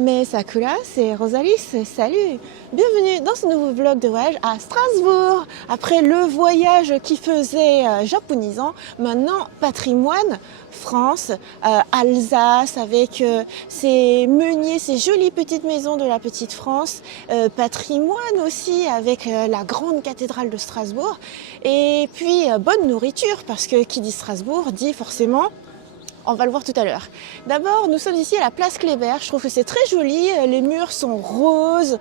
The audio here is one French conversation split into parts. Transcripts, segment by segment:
Mais Sakura, c'est Rosalie, salut! Bienvenue dans ce nouveau vlog de voyage à Strasbourg. Après le voyage qui faisait japonisant, maintenant patrimoine, France, Alsace avec ces meuniers, ces jolies petites maisons de la petite France, patrimoine aussi avec la grande cathédrale de Strasbourg, et puis bonne nourriture parce que qui dit Strasbourg dit forcément. On va le voir tout à l'heure. D'abord, nous sommes ici à la place Kléber. Je trouve que c'est très joli. Les murs sont roses.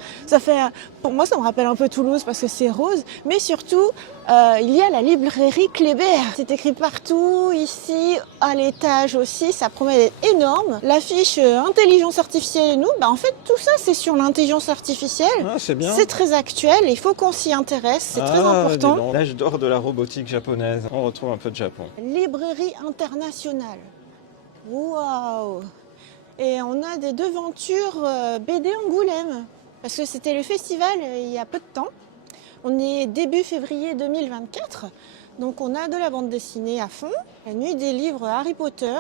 Pour moi, ça me rappelle un peu Toulouse parce que c'est rose. Mais surtout, il y a la librairie Kléber. C'est écrit partout, ici, à l'étage aussi. Ça promet d'être énorme. L'affiche intelligence artificielle et nous, en fait, tout ça, c'est sur l'intelligence artificielle. Ah, c'est bien. C'est très actuel. Il faut qu'on s'y intéresse. C'est très important. L'âge d'or de la robotique japonaise. On retrouve un peu de Japon. Librairie internationale. Waouh! Et on a des devantures BD Angoulême, parce que c'était le festival il y a peu de temps. On est début février 2024, donc on a de la bande dessinée à fond. La nuit des livres Harry Potter.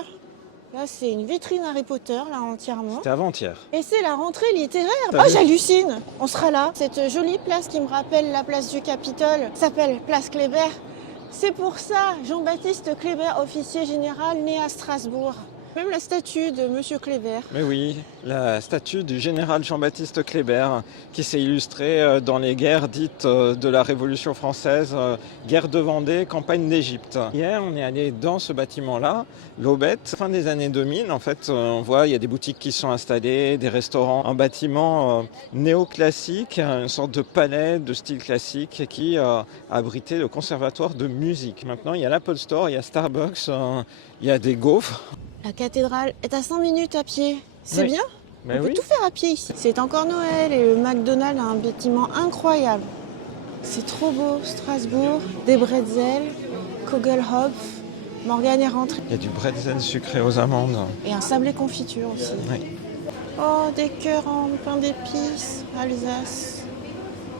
Là, c'est une vitrine Harry Potter, là, entièrement. C'était avant-hier. Et c'est la rentrée littéraire. Oh, j'hallucine! On sera là. Cette jolie place qui me rappelle la place du Capitole s'appelle Place Kléber. C'est pour ça, Jean-Baptiste Kléber, officier général, né à Strasbourg. Même la statue de Monsieur Kléber. Mais oui, la statue du général Jean-Baptiste Kléber qui s'est illustrée dans les guerres dites de la Révolution française, guerre de Vendée, campagne d'Égypte. Hier, on est allé dans ce bâtiment-là, l'Aubette. Fin des années 2000, en fait, on voit, il y a des boutiques qui sont installées, des restaurants, un bâtiment néoclassique, une sorte de palais de style classique qui abritait le conservatoire de musique. Maintenant, il y a l'Apple Store, il y a Starbucks, il y a des gaufres. La cathédrale est à 5 minutes à pied. C'est Oui. bien. Mais On peut oui. tout faire à pied ici. C'est encore Noël et le McDonald's a un bâtiment incroyable. C'est trop beau, Strasbourg. Des bretzels, Kogelhopf. Morgane est rentrée. Il y a du bretzel sucré aux amandes. Et un sablé confiture aussi. Oui. Oh, des cœurs en pain d'épices, Alsace.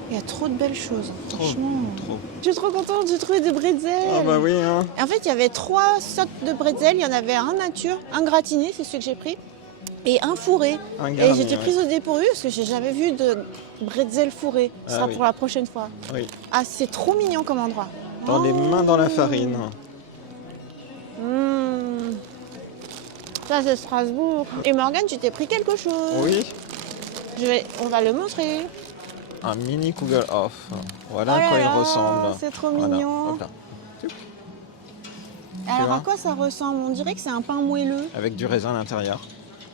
Il y a trop de belles choses, franchement. Trop. Je suis trop contente, j'ai trouvé des bretzels. Ah bah oui, hein. En fait, il y avait 3 sortes de bretzels. Il y en avait un nature, un gratiné, c'est celui que j'ai pris, et un fourré. Un Et garni, j'étais ouais. prise au dépourvu parce que j'ai jamais vu de bretzel fourré. Ce sera oui. pour la prochaine fois. Oui. Ah, c'est trop mignon comme endroit. Dans les mains dans la farine. Mmh. Ça, c'est Strasbourg. Et Morgane, tu t'es pris quelque chose. Oui. On va le montrer. Un mini Kugelhof. Voilà Oh à là quoi là, il ressemble. c'est trop Voilà, mignon. hop là. Alors, vois à quoi ça ressemble? On dirait que c'est un pain moelleux. Avec du raisin à l'intérieur.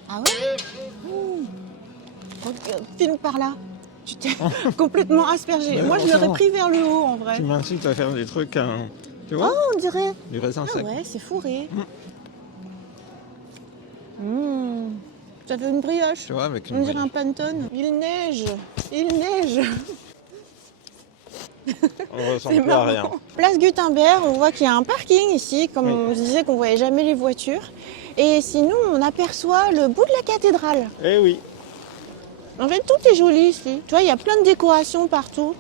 Ah ouais? Ouh. Filme par là. Tu t'es complètement aspergé. Mais Moi, je non, l'aurais non. pris vers le haut, en vrai. Tu m'incites à faire des trucs, tu vois, Oh, on dirait. du raisin Ah sec. ouais, c'est fourré. Mmh. Ça fait une brioche. Tu vois, avec On une dirait un pantone. Il neige. Il neige. On ressemble C'est plus à marrant. rien. Place Gutenberg, on voit qu'il y a un parking ici, comme Oui. on disait qu'on voyait jamais les voitures. Et sinon, on aperçoit le bout de la cathédrale. Eh oui. En fait, tout est joli ici. Tu vois, il y a plein de décorations partout.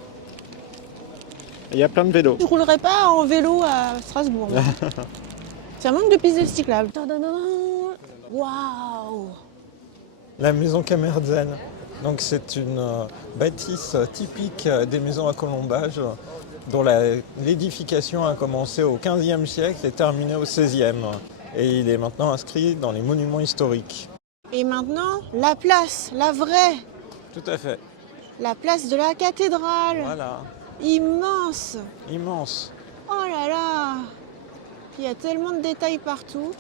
Il y a plein de vélos. Je roulerai pas en vélo à Strasbourg. moi. Ça manque de pistes cyclables. Waouh! La maison Kamerzen. Donc c'est une bâtisse typique des maisons à colombage dont l'édification a commencé au XVe siècle et terminé au XVIe. Et il est maintenant inscrit dans les monuments historiques. Et maintenant, la place, la vraie. Tout à fait. La place de la cathédrale. Voilà. Immense. Immense. Oh là là! Il y a tellement de détails partout.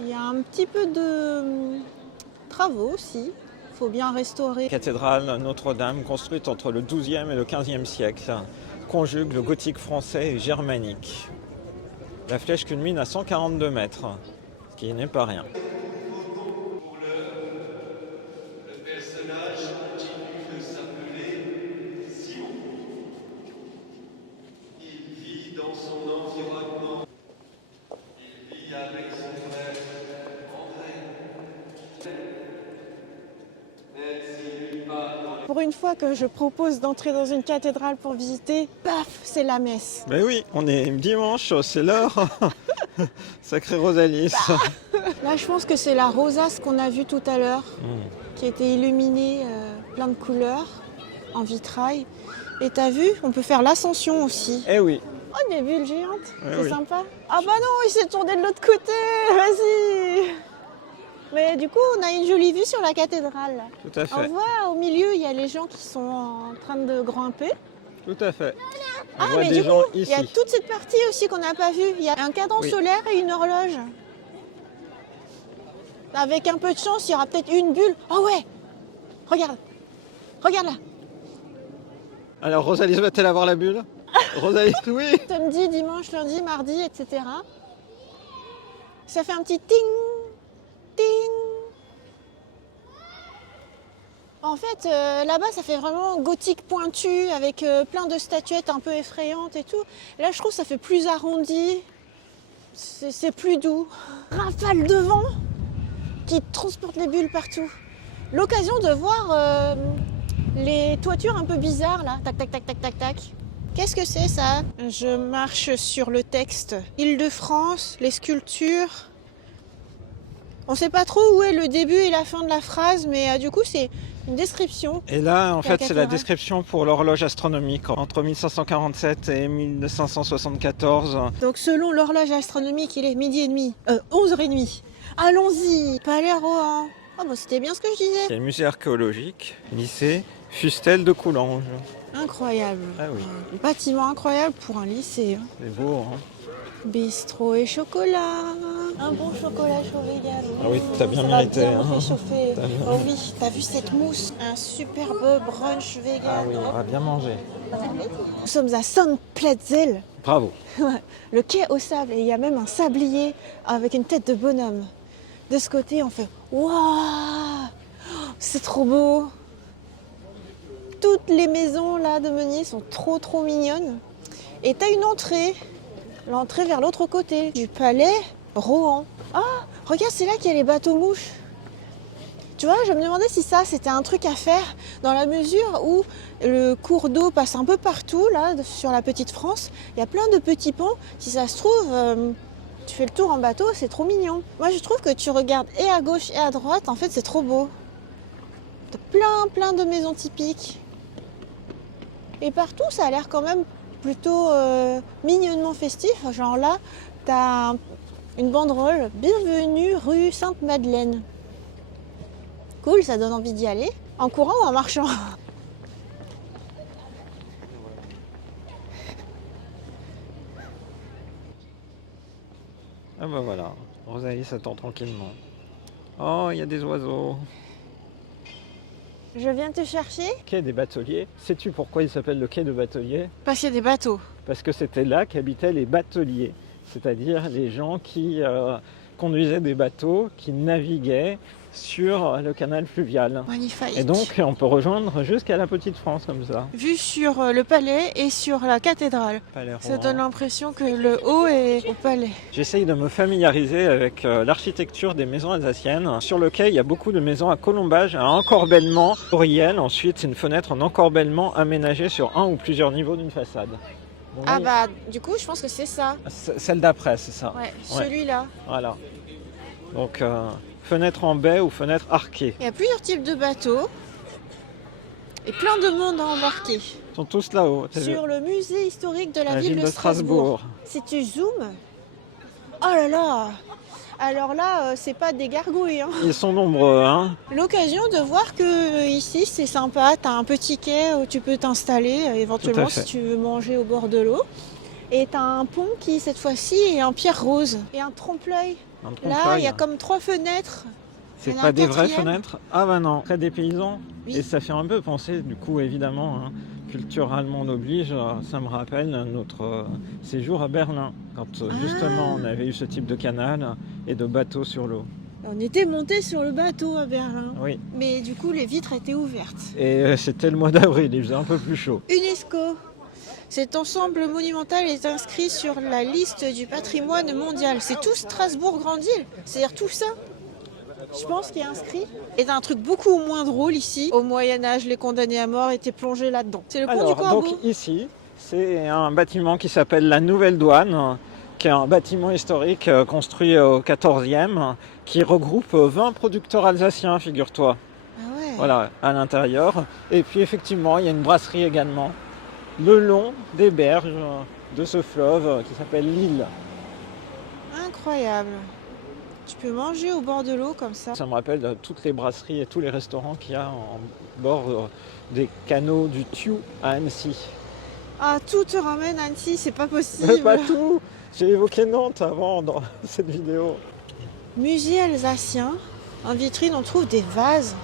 Il y a un petit peu de travaux aussi. Il faut bien restaurer. Cathédrale Notre-Dame, construite entre le XIIe et le XVe siècle, conjugue le gothique français et germanique. La flèche culmine à 142 mètres, ce qui n'est pas rien. Le personnage continue de s'appeler Sion. Il vit dans son environnement. Il vit avec son frère André. Même s'il vit pas dans les... Pour une fois que je propose d'entrer dans une cathédrale pour visiter, paf, c'est la messe. Mais oui, on est dimanche, c'est l'heure. Sacré Rosalie. Là, je pense que c'est la rosace qu'on a vue tout à l'heure. qui a été illuminé plein de couleurs en vitrail. Et t'as vu, on peut faire l'ascension aussi. Eh oui, Oh, des bulles géantes, c'est oui. sympa. Ah bah non, il s'est tourné de l'autre côté, vas-y. Mais du coup, on a une jolie vue sur la cathédrale. Là. tout à On fait. voit au milieu, il y a les gens qui sont en train de grimper. Tout à fait. On Ah, voit mais des du gens coup, il y a ici. toute cette partie aussi qu'on n'a pas vue. Il y a un cadran Oui. solaire et une horloge. Avec un peu de chance, il y aura peut-être une bulle. Oh ouais, regarde, regarde là. Alors Rosalie va-t-elle avoir la bulle? Rosalie, oui. Samedi, dimanche, lundi, mardi, etc. Ça fait un petit ting, ting. En fait, là-bas, ça fait vraiment gothique pointu, avec plein de statuettes un peu effrayantes et tout. Là, je trouve que ça fait plus arrondi. C'est plus doux. Rafale de vent qui transporte les bulles partout. L'occasion de voir les toitures un peu bizarres, là. Tac, tac, tac, tac, tac, tac. Qu'est-ce que c'est ça? Je marche sur le texte. Île-de-France, les sculptures. On sait pas trop où est le début et la fin de la phrase, mais du coup, c'est une description. Et là, en fait, c'est la cathédrale. description pour l'horloge astronomique entre 1547 et 1574. Donc, selon l'horloge astronomique, il est midi et demi. 11h30. Allons-y. Palais Rohan. Oh, bah, c'était bien ce que je Il y disais. a le musée archéologique, lycée Fustel de Coulanges. Incroyable. Ah oui. Un bâtiment incroyable pour un lycée. Hein. C'est beau, hein? Bistrot et chocolat. Un bon chocolat chaud vegan. Ah oui, t'as bien Ça mérité, va bien me hein. réchauffer. T'as bien Oh oui, t'as vu cette mousse? Un superbe brunch vegan. Ah oui, on va bien manger. Nous sommes à Sandplatzel, Bravo. le quai au sable. Et il y a même un sablier avec une tête de bonhomme. De ce côté, on fait waouh, c'est trop beau. Toutes les maisons là de Meunier sont trop mignonnes. Et t'as une entrée, l'entrée vers l'autre côté du palais Rohan. Ah, regarde, c'est là qu'il y a les bateaux mouches. Tu vois, je me demandais si ça c'était un truc à faire dans la mesure où le cours d'eau passe un peu partout là sur la petite France. Il y a plein de petits ponts. Si ça se trouve, tu fais le tour en bateau, c'est trop mignon. Moi, je trouve que tu regardes et à gauche et à droite, en fait, c'est trop beau. T'as plein de maisons typiques. Et partout, ça a l'air quand même plutôt mignonnement festif. Genre là, t'as une banderole. Bienvenue rue Sainte-Madeleine. Cool, ça donne envie d'y aller. En courant ou en marchant? Ah bah voilà, Rosalie s'attend tranquillement. Oh, il y a des oiseaux. Je viens te chercher Quai des bateliers. Sais-tu pourquoi il s'appelle le quai de bateliers? parce qu'il y a des bateaux. Parce que c'était là qu'habitaient les bateliers, c'est-à-dire les gens qui conduisaient des bateaux, qui naviguaient sur le canal fluvial. Magnifique. Et donc on peut rejoindre jusqu'à la Petite France comme ça. Vue sur le palais et sur la cathédrale. Palais Ça Rohan. donne l'impression que le haut est au palais. J'essaye de me familiariser avec l'architecture des maisons alsaciennes. Sur le quai, il y a beaucoup de maisons à colombage, à encorbellement oriel. Ensuite, c'est une fenêtre en encorbellement aménagée sur un ou plusieurs niveaux d'une façade. Donc, Ah oui, bah du coup je pense que c'est ça. celle d'après, c'est ça. Ouais, celui-là. Voilà. Donc, fenêtre en baie ou fenêtre arquée. Il y a plusieurs types de bateaux et plein de monde à embarquer. Ils sont tous là-haut. t'as vu Sur le musée historique de la, La ville de Strasbourg. Si tu zoomes, oh là là. Alors là, c'est pas des gargouilles. Hein. Ils sont nombreux, hein. L'occasion de voir que ici c'est sympa. T'as un petit quai où tu peux t'installer éventuellement fait. si tu veux manger au bord de l'eau. Et t'as un pont qui cette fois-ci est en pierre rose et un trompe-l'œil. Un Là, trompe-l'œil. il y a comme 3 fenêtres. C'est il y en a pas un des vraies quatrième. fenêtres? Ah bah non, très des paysans. Oui. Et ça fait un peu penser, du coup, évidemment, hein, culture allemande oblige, ça me rappelle notre séjour à Berlin, quand justement on avait eu ce type de canal et de bateau sur l'eau. On était monté sur le bateau à Berlin. Oui, Mais du coup, les vitres étaient ouvertes. et c'était le mois d'avril, il faisait un peu plus chaud. UNESCO. Cet ensemble monumental est inscrit sur la liste du patrimoine mondial. C'est tout Strasbourg-Grande-Île. C'est-à-dire tout ça. Je pense qu'il est inscrit. Et t'as un truc beaucoup moins drôle ici. Au Moyen-Âge, les condamnés à mort étaient plongés là-dedans. C'est le pont du Alors, Corbeau. donc ici, c'est un bâtiment qui s'appelle la Nouvelle Douane, qui est un bâtiment historique construit au XIVe, qui regroupe 20 producteurs alsaciens, figure-toi. Ah voilà, à l'intérieur. Et puis effectivement, il y a une brasserie également, le long des berges de ce fleuve qui s'appelle l'Isle. Incroyable. Tu peux manger au bord de l'eau comme ça. Ça me rappelle toutes les brasseries et tous les restaurants qu'il y a en bord des canaux du Thiou à Annecy. Ah, tout te ramène à Annecy, c'est pas Mais possible. pas tout. J'ai évoqué Nantes avant dans cette vidéo. Musée alsacien. En vitrine, on trouve des vases.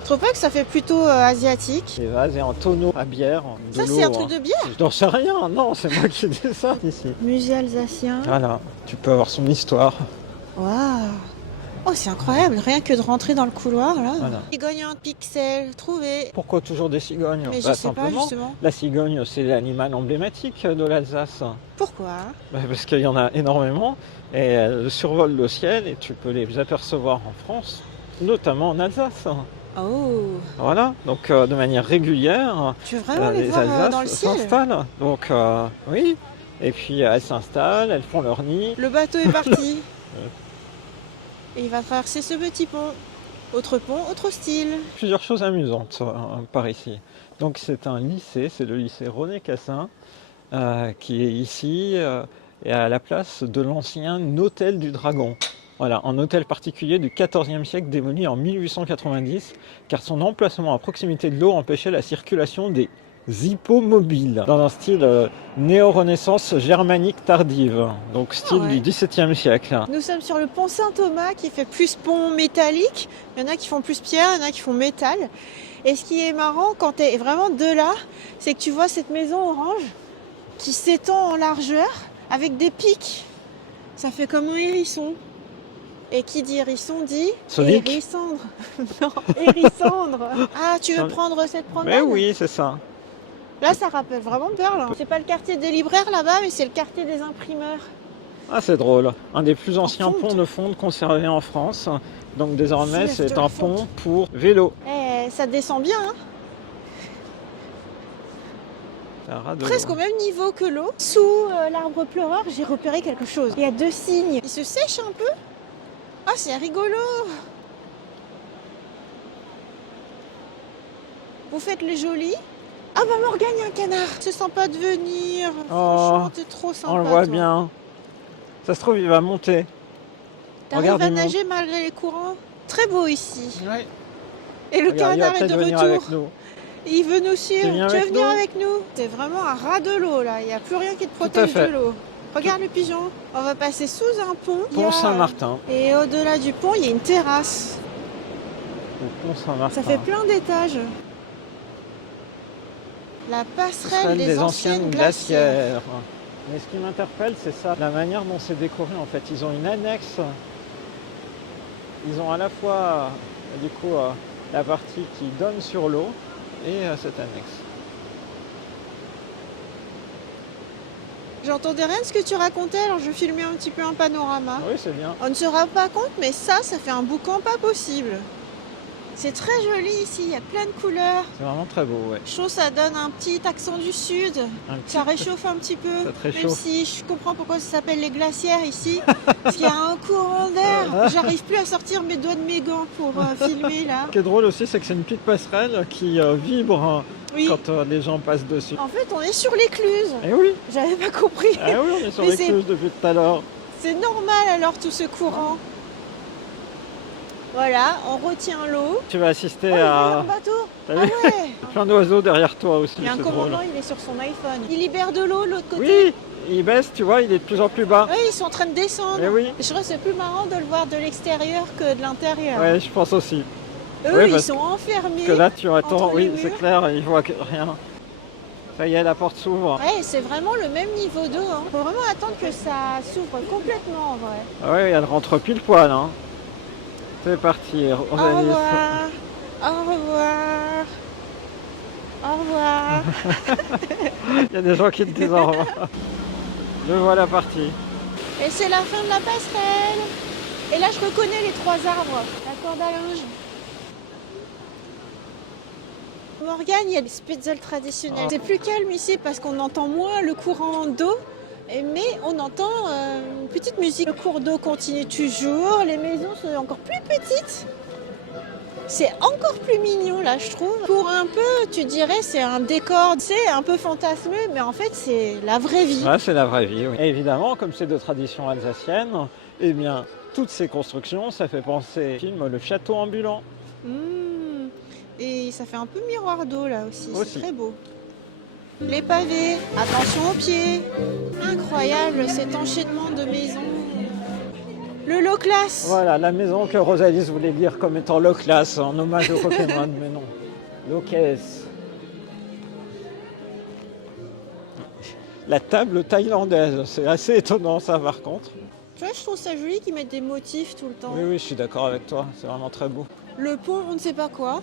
Tu trouves pas que ça fait plutôt asiatique? Des vases et en tonneau à bière. De Ça, l'eau, c'est un truc de bière? Je n'en sais rien, non, c'est moi qui dis ça ici. Musée alsacien. Voilà, tu peux avoir son histoire. Waouh! Oh, c'est incroyable, rien que de rentrer dans le couloir là. Voilà. Cigogne en pixels, trouvé. Pourquoi toujours des cigognes? Mais je Bah, sais pas simplement, justement. la cigogne, c'est l'animal emblématique de l'Alsace. Pourquoi? Bah, parce qu'il y en a énormément et elles survolent le ciel et tu peux les apercevoir en France, notamment en Alsace. Oh! Voilà, donc de manière régulière, Tu veux vraiment les les voir dans le Alsaces ciel? s'installent. Donc oui, et puis elles s'installent, elles font leur nid. Le bateau est parti. Et il va traverser ce petit pont. Autre pont, autre style. Plusieurs choses amusantes par ici. Donc c'est un lycée, c'est le lycée René Cassin, qui est ici et à la place de l'ancien hôtel du Dragon. Voilà, un hôtel particulier du XIVe siècle démoli en 1890, car son emplacement à proximité de l'eau empêchait la circulation des hippomobiles, dans un style néo-renaissance germanique tardive, donc style ouais. du XVIIe siècle. Nous sommes sur le pont Saint-Thomas qui fait plus pont métallique. Il y en a qui font plus pierre, il y en a qui font métal. Et ce qui est marrant quand tu es vraiment de là, c'est que tu vois cette maison orange qui s'étend en largeur avec des pics. Ça fait comme un hérisson. Et qui dit hérisson dit Sonic. hérissandre. Non, hérissandre. Ah, tu veux prendre cette promenade? Mais oui, c'est ça. Là, ça rappelle vraiment Berlin. C'est pas le quartier des libraires là-bas, mais c'est le quartier des imprimeurs. Ah, c'est drôle. Un des plus anciens fonte. ponts de fonte conservés en France. Donc désormais, Fleuve c'est de un la pont fonte. pour vélo. Eh, ça descend bien, hein? C'est un ras de Presque l'eau. au même niveau que l'eau. Sous l'arbre pleureur, j'ai repéré quelque chose. Il y a deux cygnes. Ils se sèchent un peu. Ah, c'est rigolo. Vous faites les jolis. Ah bah Morgane, il y a un canard. C'est sympa de venir. Franchement, t'es trop sympa. On le voit toi. bien. Ça se trouve, il va monter. T'arrives Regarde, à il monte. nager malgré les courants. Très beau ici. Ouais. Et le Regarde, il va canard est peut-être de venir retour. avec nous. Il veut nous suivre. Tu viens Tu veux avec venir nous avec nous? C'est vraiment un ras de l'eau là. Il n'y a plus rien qui te à protège fait. de l'eau. Regarde le pigeon. On va passer sous un pont. Il y Pont a- Saint-Martin. Et au-delà du pont, il y a une terrasse. Le pont Saint-Martin. Ça fait plein d'étages. La passerelle des anciennes glacières. Mais ce qui m'interpelle, c'est ça, la manière dont c'est décoré en fait. Ils ont une annexe. Ils ont à la fois, du coup, la partie qui donne sur l'eau et cette annexe. J'entendais rien de ce que tu racontais, alors je filmais un petit peu un panorama. Oui, c'est bien. On ne se rend pas compte, mais ça fait un boucan pas possible. C'est très joli ici, il y a plein de couleurs. C'est vraiment très beau, ouais. Je trouve que ça donne un petit accent du sud. Un petit- Ça réchauffe un petit peu. Ça te Même réchauffe. si je comprends pourquoi ça s'appelle les glacières ici. Parce qu'il y a un courant d'air. J'arrive plus à sortir mes doigts de mes gants pour filmer là. Ce qui est drôle aussi, c'est que c'est une petite passerelle qui vibre Oui. quand les gens passent dessus. En fait, on est sur l'écluse. Eh oui, J'avais pas compris. ah oui, on est sur Mais l'écluse depuis tout à l'heure. C'est normal alors tout ce courant. Voilà, on retient l'eau. Tu vas assister Oh, il y a à un bateau. T'as Ah vu ouais. plein d'oiseaux derrière toi aussi. Il y a un c'est drôle. commandant, il est sur son iPhone. Il libère de l'eau de l'autre côté. Oui, il baisse, tu vois, il est de plus en plus bas. Oui, ils sont en train de descendre. Eh oui, Je trouve que c'est plus marrant de le voir de l'extérieur que de l'intérieur. ouais, je pense aussi. Eux, Oui, ils parce sont enfermés. Parce que là, tu attends, entre les oui, c'est murs. clair, il voit rien. Ça y est, la porte s'ouvre. Ouais, c'est vraiment le même niveau d'eau. Hein. Faut vraiment attendre que ça s'ouvre complètement en vrai. Ah ouais, elle rentre pile poil. Hein. C'est parti, Au organise. revoir. Au revoir. Au revoir. Il y a des gens qui te disent au revoir. Le voilà parti. Et c'est la fin de la passerelle. Et là, je reconnais les trois arbres. La corde à linge. Morgane, il y a des spitzels traditionnels. C'est plus calme ici parce qu'on entend moins le courant d'eau. Mais on entend une petite musique. Le cours d'eau continue toujours. Les maisons sont encore plus petites. C'est encore plus mignon là, je trouve. Pour un peu, tu dirais, c'est un décor, c'est un peu fantasmé, mais en fait, c'est la vraie vie. Ouais, c'est la vraie vie, oui. Et évidemment, comme c'est de tradition alsacienne, eh bien, toutes ces constructions, ça fait penser au film Le Château ambulant. Mmh. Et ça fait un peu miroir d'eau là aussi, Aussi. c'est très beau. Les pavés, attention aux pieds. Incroyable cet enchaînement de maisons. Le low class. Voilà, la maison que Rosalis voulait dire comme étant low class, en hommage au Pokémon, mais non. Low class. La table thaïlandaise, c'est assez étonnant ça par contre. Tu vois, je trouve ça joli qu'ils mettent des motifs tout le temps. Oui, je suis d'accord avec toi, c'est vraiment très beau. Le pont, on ne sait pas quoi.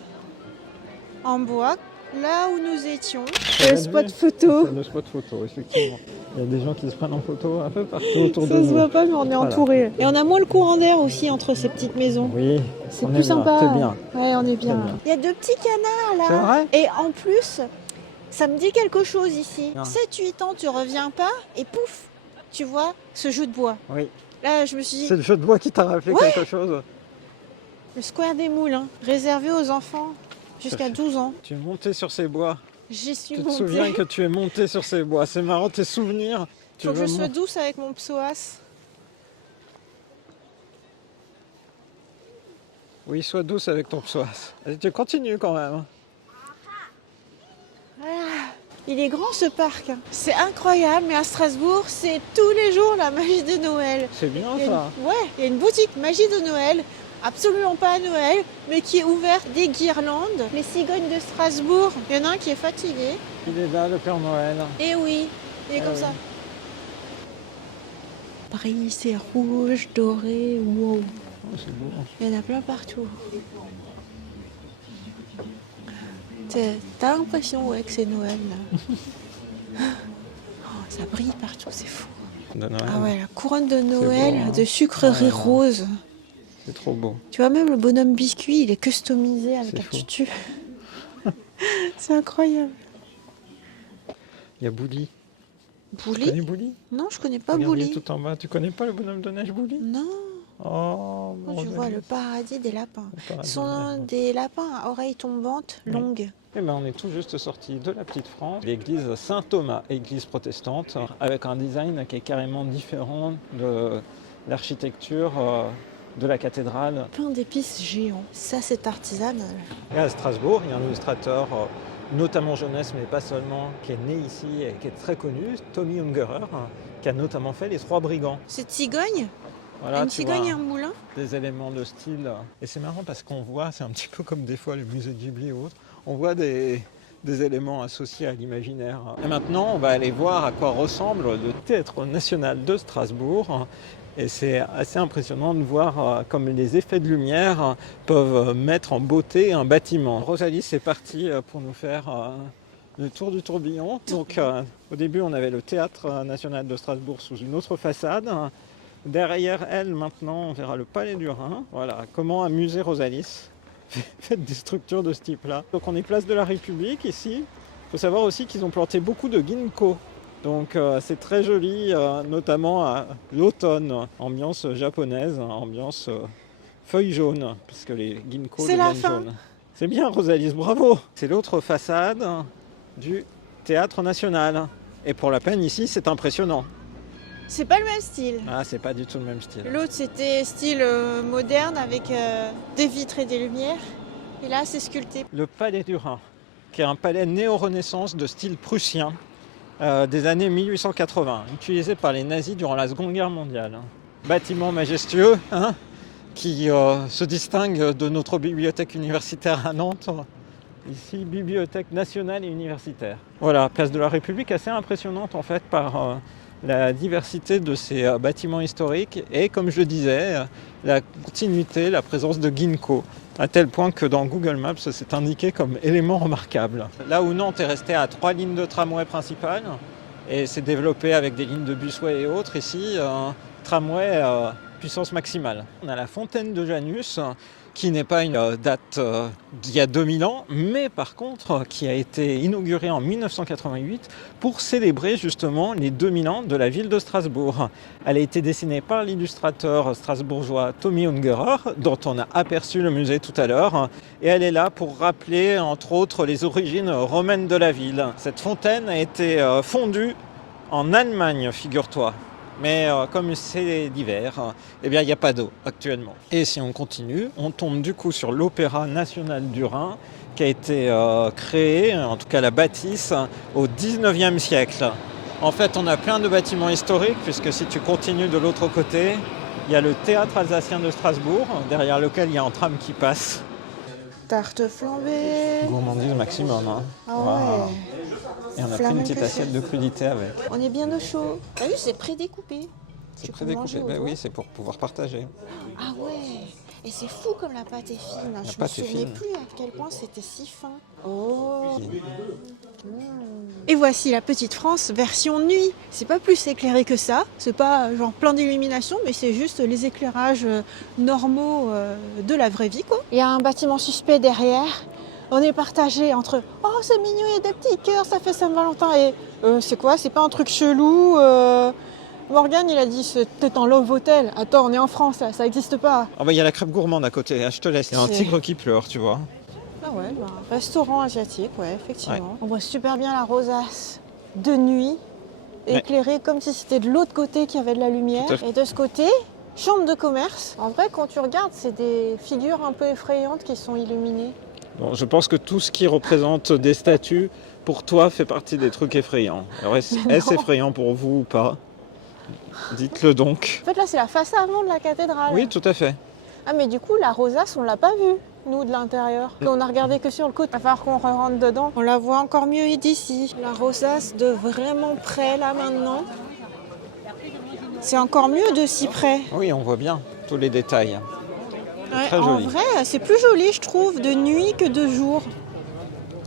En bois. Là où nous étions. Le spot photo. C'est le spot photo, effectivement. Il y a des gens qui se prennent en photo un peu partout autour de Ça se nous. voit pas, mais on est Voilà. entouré. Et on a moins le courant d'air aussi entre ces petites maisons. Oui, C'est on plus est bien, sympa. c'est bien. Ouais, on est bien. C'est bien. Il y a deux petits canards là. C'est vrai? Et en plus, ça me dit quelque chose ici. Ah. 7-8 ans, tu reviens pas et pouf, tu vois ce jeu de bois. Oui. Là, je me suis dit, C'est le jeu de bois qui t'a rappelé Ouais. quelque chose. le square des Moulins, réservé aux enfants jusqu'à 12 ans. Tu es monté sur ces bois. J'y suis Tu te montée. souviens que tu es monté sur ces bois. C'est marrant, tes souvenirs. Tu Faut que veux je sois mon- douce avec mon psoas. Oui, sois douce avec ton psoas. Allez, tu continues quand même. Il est grand ce parc. C'est incroyable, mais à Strasbourg, c'est tous les jours la magie de Noël. C'est bien Il y a ça. il y a une boutique magie de Noël, absolument pas à Noël, mais qui est ouverte des guirlandes. Les cigognes de Strasbourg, il y en a un qui est fatigué. Il est là, le Père Noël. Et oui, il est Ah comme oui. ça. Paris, c'est rouge, doré, wow. Oh, c'est beau. Il y en a plein partout. T'as l'impression ouais, que c'est Noël là. Oh, ça brille partout, c'est fou. De Noël. Ah ouais, la couronne de Noël, beau, hein. de sucreries Ouais. roses. C'est trop beau. Tu vois, même le bonhomme biscuit, il est customisé avec C'est un fou. tutu. C'est incroyable. Il y a Bouli. Tu Bouli? connais Bouli? Non, je connais pas Regarde, il est Bouli. tout en bas. Tu connais pas le bonhomme de neige Bouli? Non, Oh, quand tu vois le paradis des lapins. Le paradis Ce sont des lapins. des lapins à oreilles tombantes Oui. longues. Eh ben, on est tout juste sorti de la Petite France, l'église Saint-Thomas, église protestante, avec un design qui est carrément différent de l'architecture de la cathédrale. Plein d'épices géants. Ça, c'est artisanal. Et à Strasbourg, il y a un illustrateur, notamment jeunesse, mais pas seulement, qui est né ici et qui est très connu, Tommy Ungerer, qui a notamment fait Les Trois Brigands. Cette cigogne, Voilà, une tu cigogne et vois, un moulin. des éléments de style. Et c'est marrant parce qu'on voit, c'est un petit peu comme des fois le musée Ghibli ou autre, on voit des éléments associés à l'imaginaire. Et maintenant, on va aller voir à quoi ressemble le Théâtre national de Strasbourg. Et c'est assez impressionnant de voir comme les effets de lumière peuvent mettre en beauté un bâtiment. Rosalie, c'est parti pour nous faire le tour du tourbillon. Donc, au début, on avait le Théâtre national de Strasbourg sous une autre façade. Derrière elle, maintenant, on verra le Palais du Rhin. Voilà, comment amuser Rosalis. Faites des structures de ce type-là. Donc on est place de la République ici. Il faut savoir aussi qu'ils ont planté beaucoup de ginkgo. Donc c'est très joli, notamment à l'automne. Ambiance japonaise, ambiance feuilles jaunes, puisque les ginkgo C'est la deviennent fin. jaunes. C'est bien Rosalis, bravo. C'est l'autre façade du Théâtre National. Et pour la peine ici, c'est impressionnant. C'est pas le même style. Ah, c'est pas du tout le même style. L'autre, c'était style moderne avec des vitres et des lumières. Et là, c'est sculpté. Le Palais du Rhin, qui est un palais néo-renaissance de style prussien des années 1880, utilisé par les nazis durant la Seconde Guerre mondiale. Bâtiment majestueux hein, qui se distingue de notre bibliothèque universitaire à Nantes. Ici, bibliothèque nationale et universitaire. Voilà, place de la République assez impressionnante en fait par la diversité de ces bâtiments historiques et, comme je le disais, la continuité, la présence de ginkgo, à tel point que dans Google Maps, c'est indiqué comme élément remarquable. Là où Nantes est resté à 3 lignes de tramway principales et s'est développé avec des lignes de busway et autres, ici, tramway puissance maximale. On a la fontaine de Janus, qui n'est pas une date d'il y a 2000 ans, mais par contre qui a été inaugurée en 1988 pour célébrer justement les 2000 ans de la ville de Strasbourg. Elle a été dessinée par l'illustrateur strasbourgeois Tommy Ungerer, dont on a aperçu le musée tout à l'heure, et elle est là pour rappeler entre autres les origines romaines de la ville. Cette fontaine a été fondue en Allemagne, figure-toi. Mais comme c'est l'hiver, eh bien il n'y a pas d'eau actuellement. Et si on continue, on tombe du coup sur l'Opéra national du Rhin qui a été créé, en tout cas la bâtisse, au 19e siècle. En fait, on a plein de bâtiments historiques puisque si tu continues de l'autre côté, il y a le théâtre alsacien de Strasbourg, derrière lequel il y a un tram qui passe. Tarte flambée. Gourmandise maximum. Hein. Ah Wow. ouais. Et on a pris Flamme une petite épaissée. assiette de crudité avec. On est bien au chaud. T'as vu, c'est prédécoupé. C'est Tu peux manger prédécoupé. au Ben doigt. oui, c'est pour pouvoir partager. Ah ouais. Et c'est fou comme la pâte est fine. Je me pâte est souvenais fine. plus à quel point c'était si fin. Oh. Et voici la petite France version nuit. C'est pas plus éclairé que ça. C'est pas genre plein d'illumination, mais c'est juste les éclairages normaux de la vraie vie, quoi. Il y a un bâtiment suspect derrière. On est partagé entre « Oh, c'est mignon, il y a des petits cœurs, ça fait Saint-Valentin » et « C'est quoi? C'est pas un truc chelou Morgane, il a dit « C'était un love hotel. » Attends, on est en France, là, ça existe pas. Ah bah il y a la crêpe gourmande à côté, je te laisse. Il y a un C'est- tigre qui pleure, tu vois. Ah ouais, restaurant asiatique, ouais, effectivement. On voit super bien la rosace de nuit, Ouais. éclairée comme si c'était de l'autre côté qu'il y avait de la lumière. Tout à fait. Et de ce côté, chambre de commerce. En vrai, quand tu regardes, c'est des figures un peu effrayantes qui sont illuminées. Bon, je pense que tout ce qui représente des statues, pour toi, fait partie des trucs effrayants. Alors est-ce effrayant pour vous ou pas? Dites-le donc. En fait, là, c'est la face avant de la cathédrale. Oui, tout à fait. Ah, mais du coup, la rosace, on l'a pas vue, nous, de l'intérieur. On a regardé que sur le côté. Il va falloir qu'on rentre dedans. On la voit encore mieux d'ici. La rosace de vraiment près, là, maintenant. C'est encore mieux de si près. Oui, on voit bien tous les détails. Ouais, Très en joli. vrai, c'est plus joli, je trouve, de nuit que de jour.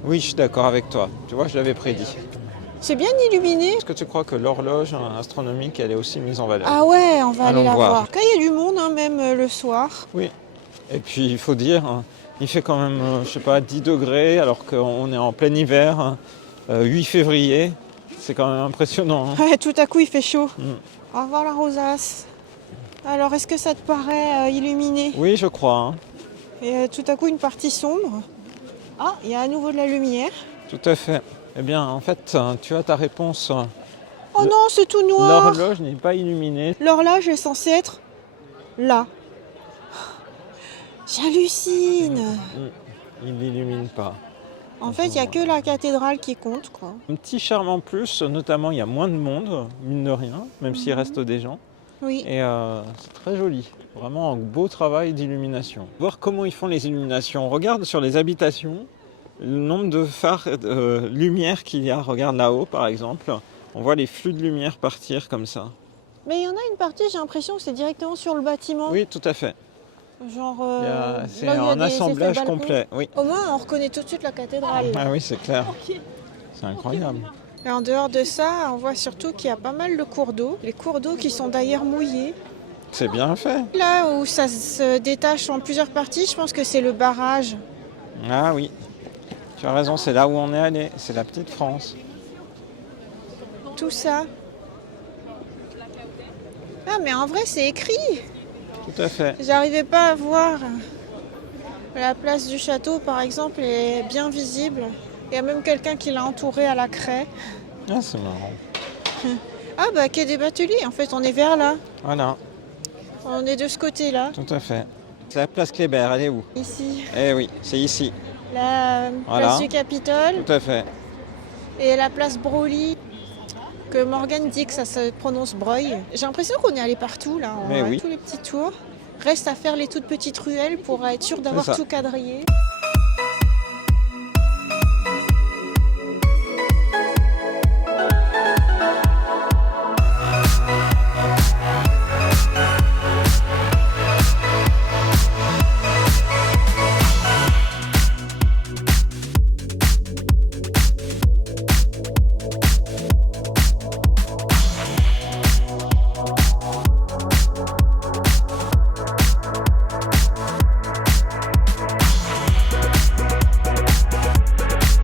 Oui, je suis d'accord avec toi. Tu vois, je l'avais prédit. C'est bien illuminé. Est-ce que tu crois que l'horloge astronomique, elle est aussi mise en valeur? Ah ouais, on va aller Allons la voir. voir. Quand il y a du monde, hein, même le soir. Oui. Et puis, il faut dire, il fait quand même, je sais pas, 10 degrés, alors qu'on est en plein hiver, 8 février. C'est quand même impressionnant. Hein. Ouais, tout à coup, il fait chaud. Mm. Au revoir la rosace. Alors, est-ce que ça te paraît illuminé? Oui, je crois. Hein. Et tout à coup, une partie sombre. Ah, il y a à nouveau de la lumière. Tout à fait. Eh bien, en fait, tu as ta réponse. Oh non, c'est tout noir. L'horloge n'est pas illuminée. L'horloge est censée être là. J'hallucine. Il n'illumine pas. En fait, il n'y a que la cathédrale qui compte, quoi. Un petit charme en plus, notamment il y a moins de monde, mine de rien, même s'il reste des gens. Oui. Et c'est très joli. Vraiment un beau travail d'illumination. Voir comment ils font les illuminations. Regarde sur les habitations, le nombre de phares de lumière qu'il y a. Regarde là-haut par exemple. On voit les flux de lumière partir comme ça. Mais il y en a une partie, j'ai l'impression que c'est directement sur le bâtiment. Oui, tout à fait. Genre. C'est là où il y a un des effets assemblage balcons. complet. Oui. Au moins, on reconnaît tout de suite la cathédrale. Ah oui, c'est clair. C'est incroyable. Et en dehors de ça, on voit surtout qu'il y a pas mal de cours d'eau. Les cours d'eau qui sont d'ailleurs mouillés. C'est bien fait. Là où ça se détache en plusieurs parties, je pense que c'est le barrage. Ah oui. Tu as raison, c'est là où on est allé. C'est la petite France. Tout ça. Ah, mais en vrai, c'est écrit. Tout à fait. J'arrivais pas à voir. La place du château, par exemple, est bien visible. Il y a même quelqu'un qui l'a entouré à la craie. Ah, c'est marrant. Ah, bah, quai des Bateliers. En fait, on est vers là. Voilà, On est de ce côté-là. tout à fait. C'est la place Kléber, elle est où? Ici. Eh oui, c'est ici. La Voilà. place du Capitole Tout à fait. et la place Broglie. Que Morgane dit que ça se prononce Breuil. J'ai l'impression qu'on est allé partout, là. Mais oui. Tous les petits tours. Reste à faire les toutes petites ruelles pour être sûr d'avoir ça. tout quadrillé.